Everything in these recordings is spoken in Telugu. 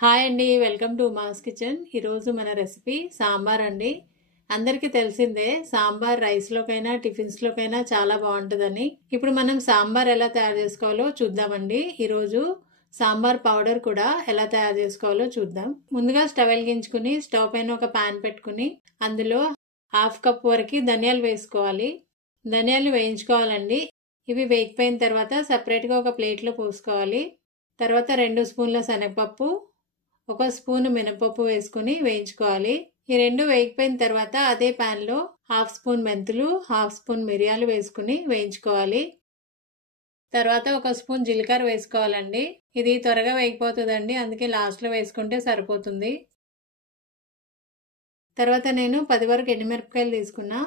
హాయ్ అండి, వెల్కమ్ టు మాస్ కిచెన్. ఈరోజు మన రెసిపీ సాంబార్ అండి. అందరికీ తెలిసిందే సాంబార్ రైస్లోకైనా టిఫిన్స్లోకైనా చాలా బాగుంటుందని. ఇప్పుడు మనం సాంబార్ ఎలా తయారు చేసుకోవాలో చూద్దామండి. ఈరోజు సాంబార్ పౌడర్ కూడా ఎలా తయారు చేసుకోవాలో చూద్దాం. ముందుగా స్టవ్ వెలిగించుకుని స్టవ్ పైన ఒక పాన్ పెట్టుకుని అందులో 1/2 కప్ వరకు ధనియాలు వేసుకోవాలి. ధనియాలు వేయించుకోవాలండి. ఇవి వేగిపోయిన తర్వాత సపరేట్గా ఒక ప్లేట్లో పోసుకోవాలి. తర్వాత 2 స్పూన్ల శనగపప్పు, 1 స్పూన్ మినపప్పు వేసుకుని వేయించుకోవాలి. ఈ రెండు వేగిపోయిన తర్వాత అదే పాన్ లో 1/2 స్పూన్ మెంతులు, 1/2 స్పూన్ మిరియాలు వేసుకుని వేయించుకోవాలి. తర్వాత 1 స్పూన్ జీలకర్ర వేసుకోవాలండి. ఇది త్వరగా వేగిపోతుందండి, అందుకే లాస్ట్ లో వేసుకుంటే సరిపోతుంది. తర్వాత నేను 10 వరకు ఎండుమిరపకాయలు తీసుకున్నా.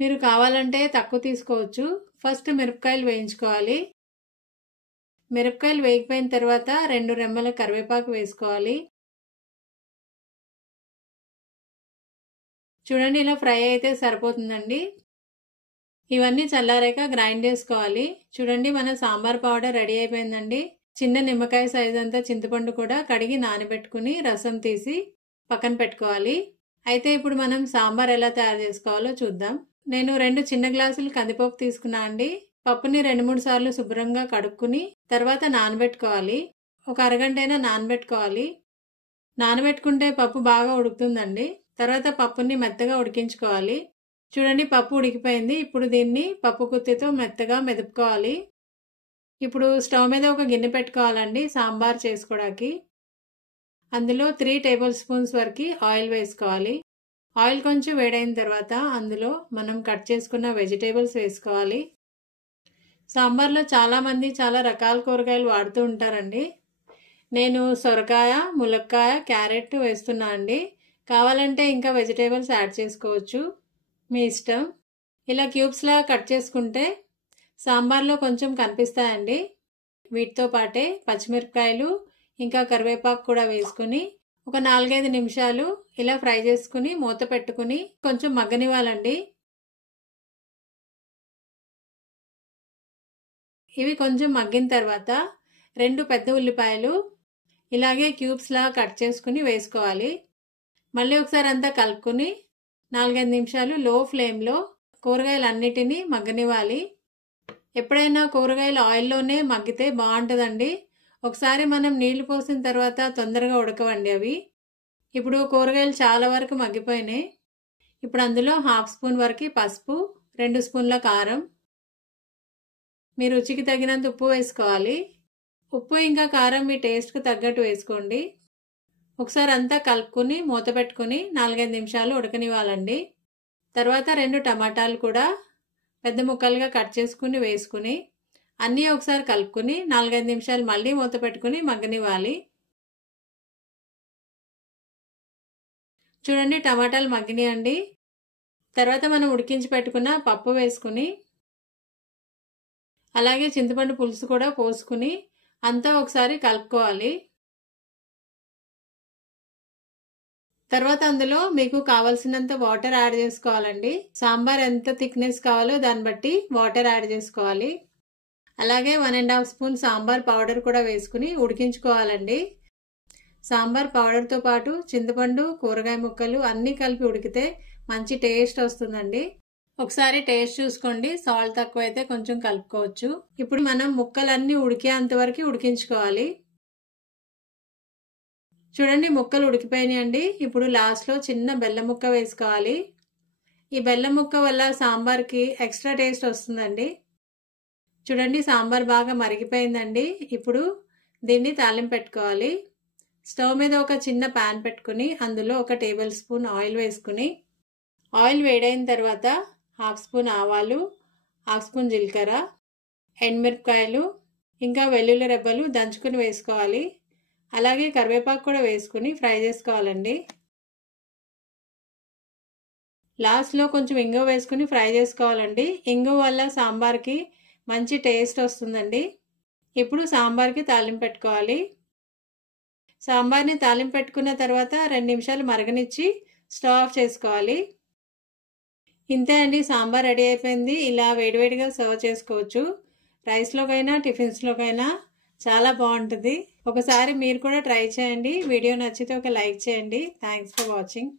మీరు కావాలంటే తక్కువ తీసుకోవచ్చు. ఫస్ట్ మిరపకాయలు వేయించుకోవాలి. మిరపకాయలు వేగిపోయిన తర్వాత 2 రెమ్మల కరివేపాకు వేసుకోవాలి. చూడండి, ఇలా ఫ్రై అయితే సరిపోతుందండి. ఇవన్నీ చల్లారాక గ్రైండ్ చేసుకోవాలి. చూడండి, మన సాంబార్ పౌడర్ రెడీ అయిపోయిందండి. చిన్న నిమ్మకాయ సైజ్ అంతా చింతపండు కూడా కడిగి నానబెట్టుకుని రసం తీసి పక్కన పెట్టుకోవాలి. అయితే ఇప్పుడు మనం సాంబార్ ఎలా తయారు చేసుకోవాలో చూద్దాం. నేను 2 చిన్న గ్లాసులు కందిపప్పు తీసుకున్నా అండి. పప్పుని 2-3 సార్లు శుభ్రంగా కడుక్కుని తర్వాత నానబెట్టుకోవాలి. ఒక అరగంట అయినా నానబెట్టుకోవాలి. నానబెట్టుకుంటే పప్పు బాగా ఉడుకుతుందండి. తర్వాత పప్పుని మెత్తగా ఉడికించుకోవాలి. చూడండి, పప్పు ఉడికిపోయింది. ఇప్పుడు దీన్ని పప్పు గుత్తితో మెత్తగా మెదుపుకోవాలి. ఇప్పుడు స్టవ్ మీద ఒక గిన్నె పెట్టుకోవాలండి సాంబార్ చేసుకోవడానికి. అందులో 3 టేబుల్ స్పూన్స్ వరకు ఆయిల్ వేసుకోవాలి. ఆయిల్ కొంచెం వేడైన తర్వాత అందులో మనం కట్ చేసుకున్న వెజిటేబుల్స్ వేసుకోవాలి. సాంబార్లో చాలా మంది చాలా రకాల కూరగాయలు వాడుతూ ఉంటారండి. నేను సొరకాయ, ములక్కాయ, క్యారెట్ వేస్తున్నా అండి. కావాలంటే ఇంకా వెజిటేబుల్స్ యాడ్ చేసుకోవచ్చు, మీ ఇష్టం. ఇలా క్యూబ్స్ లా కట్ చేసుకుంటే సాంబార్లో కొంచెం కనిపిస్తాయండి. వీటితో పాటే పచ్చిమిరపకాయలు ఇంకా కరివేపాకు కూడా వేసుకుని ఒక 4-5 నిమిషాలు ఇలా ఫ్రై చేసుకుని మూత పెట్టుకుని కొంచెం మగ్గనివ్వాలండి. ఇవి కొంచెం మగ్గిన తర్వాత 2 పెద్ద ఉల్లిపాయలు ఇలాగే క్యూబ్స్ లా కట్ చేసుకుని వేసుకోవాలి. మళ్ళీ ఒకసారి అంతా కలుపుకుని 4-5 నిమిషాలు లో ఫ్లేమ్లో కూరగాయలన్నిటినీ మగ్గనివ్వాలి. ఎప్పుడైనా కూరగాయలు ఆయిల్లోనే మగ్గితే బాగుంటుందండి. ఒకసారి మనం నీళ్లు పోసిన తర్వాత తొందరగా ఉడకవండి అవి. ఇప్పుడు కూరగాయలు చాలా వరకు మగ్గిపోయినాయి. ఇప్పుడు అందులో 1/2 స్పూన్ వరకు పసుపు, 2 స్పూన్ల కారం, మీ రుచికి తగినంత ఉప్పు వేసుకోవాలి. ఉప్పు ఇంకా కారం మీ టేస్ట్కి తగ్గట్టు వేసుకోండి. ఒకసారి అంతా కలుపుకుని మూత పెట్టుకుని 4-5 నిమిషాలు ఉడకనివ్వాలండి. తర్వాత 2 టమాటాలు కూడా పెద్ద ముక్కలుగా కట్ చేసుకుని వేసుకుని అన్నీ ఒకసారి కలుపుకుని 4-5 నిమిషాలు మళ్ళీ మూత పెట్టుకుని మగ్గనివ్వాలి. చూడండి, టమాటాలు మగ్గినాయండి. తర్వాత మనం ఉడికించి పెట్టుకున్న పప్పు వేసుకుని అలాగే చింతపండు పులుసు కూడా పోసుకుని అంతా ఒకసారి కలుపుకోవాలి. తర్వాత అందులో మీకు కావలసినంత వాటర్ యాడ్ చేసుకోవాలండి. సాంబార్ ఎంత థిక్నెస్ కావాలో దాన్ని బట్టి వాటర్ యాడ్ చేసుకోవాలి. అలాగే 1.5 స్పూన్ సాంబార్ పౌడర్ కూడా వేసుకుని ఉడికించుకోవాలండి. సాంబార్ పౌడర్తో పాటు చింతపండు, కూరగాయ ముక్కలు అన్నీ కలిపి ఉడికితే మంచి టేస్ట్ వస్తుందండి. ఒకసారి టేస్ట్ చూసుకోండి, సాల్ట్ తక్కువ అయితే కొంచెం కలుపుకోవచ్చు. ఇప్పుడు మనం ముక్కలన్నీ ఉడికేంత వరకు ఉడికించుకోవాలి. చూడండి, ముక్కలు ఉడికిపోయినాయండి. ఇప్పుడు లాస్ట్లో చిన్న బెల్లం ముక్క వేసుకోవాలి. ఈ బెల్లం ముక్క వల్ల సాంబార్కి ఎక్స్ట్రా టేస్ట్ వస్తుందండి. చూడండి, సాంబార్ బాగా మరిగిపోయిందండి. ఇప్పుడు దీన్ని తాలింపు పెట్టుకోవాలి. స్టవ్ మీద ఒక చిన్న పాన్ పెట్టుకుని అందులో 1 టేబుల్ స్పూన్ ఆయిల్ వేసుకుని ఆయిల్ వేడైన తర్వాత 1/2 స్పూన్ ఆవాలు, 1/2 స్పూన్ జీలకర్ర, ఎండుమిరపకాయలు ఇంకా వెల్లుల్లి రెబ్బలు దంచుకుని వేసుకోవాలి. అలాగే కరివేపాకు కూడా వేసుకుని ఫ్రై చేసుకోవాలండి. లాస్ట్లో కొంచెం ఇంగువ వేసుకుని ఫ్రై చేసుకోవాలండి. ఇంగువ వల్ల సాంబార్కి మంచి టేస్ట్ వస్తుందండి. ఇప్పుడు సాంబార్కి తాలింపు పెట్టుకోవాలి. సాంబార్ని తాలింపు పెట్టుకున్న తర్వాత 2 నిమిషాలు మరగనిచ్చి స్టవ్ ఆఫ్ చేసుకోవాలి. ఇంతే అండి, సాంబార్ రెడీ అయిపోయింది. ఇలా వేడివేడిగా సర్వ్ చేసుకోవచ్చు. రైస్లోకైనా టిఫిన్స్లోకైనా చాలా బాగుంటుంది. ఒకసారి మీరు కూడా ట్రై చేయండి. వీడియో నచ్చితే ఒక లైక్ చేయండి. Thanks for watching.